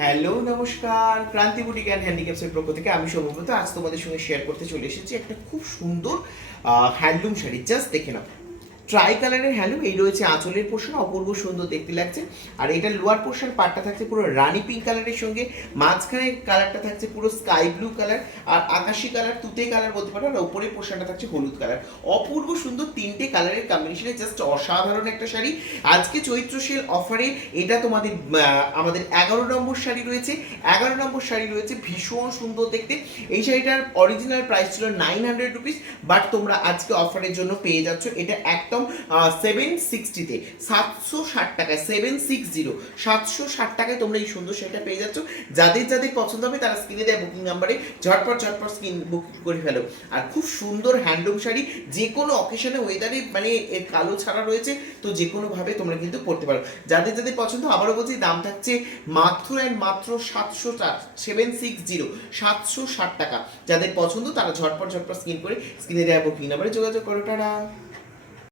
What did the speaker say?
Hello নমস্কার, ক্রান্তি boutique and হ্যান্ডিক্রাফটসের পক্ষ থেকে আমি সৌম্যব্রত আজ তোমাদের সঙ্গে শেয়ার করতে চলে এসেছি একটা খুব সুন্দর হ্যান্ডলুম শাড়ি। জাস্ট দেখে নাও, ট্রাই কালারের হ্যান্ডলুম। এই রয়েছে আঁচলের পোর্শন, অপূর্ব সুন্দর দেখতে লাগছে। আর এটা লোয়ার পোর্শন পার্টটা থাকছে পুরো রানি পিঙ্ক কালারের সঙ্গে, মাঝখানের কালারটা থাকছে পুরো স্কাই ব্লু কালার আর আকাশি কালার, তুতে কালার বলতে পারো। আর ওপরের পোর্শনটা থাকছে হলুদ কালার। অপূর্ব সুন্দর তিনটে কালারের কম্বিনেশনে জাস্ট অসাধারণ একটা শাড়ি। আজকে চৈত্র সেল অফারে এটা তোমাদের আমাদের 11 নম্বর শাড়ি রয়েছে। 11 নম্বর শাড়ি রয়েছে, ভীষণ সুন্দর দেখতে। এই শাড়িটার অরিজিনাল প্রাইস ছিল 900 রুপিস, বাট তোমরা আজকে অফারের জন্য পেয়ে যাচ্ছ এটা একদম 760-তে, 760 টাকায়, 760 760 টাকায় তোমরা এই সুন্দর শাড়িটা পেয়ে যাচ্ছ। যাদের যাদের পছন্দ হবে তারা স্ক্রিনে দেয় বুকিং নাম্বারে ঝটপট ঝটপট স্ক্রিন বুক করে ফেলো। আর খুব সুন্দর হ্যান্ডলুম শাড়ি, যে কোনো অকেশনে ওয়েদারে মানে এর কালো ছাড়া রয়েছে, তো যে কোনোভাবে তোমরা কিন্তু পরতে পারো। যাদের যাদের পছন্দ, আবারও বলছি, দাম থাকছে মাত্র অ্যান্ড মাত্র 760 টাকা। যাদের পছন্দ তারা ঝটপট ঝটপট স্ক্রিনে দেওয়া বুকিং নাম্বারে যোগাযোগ করো। টাটা।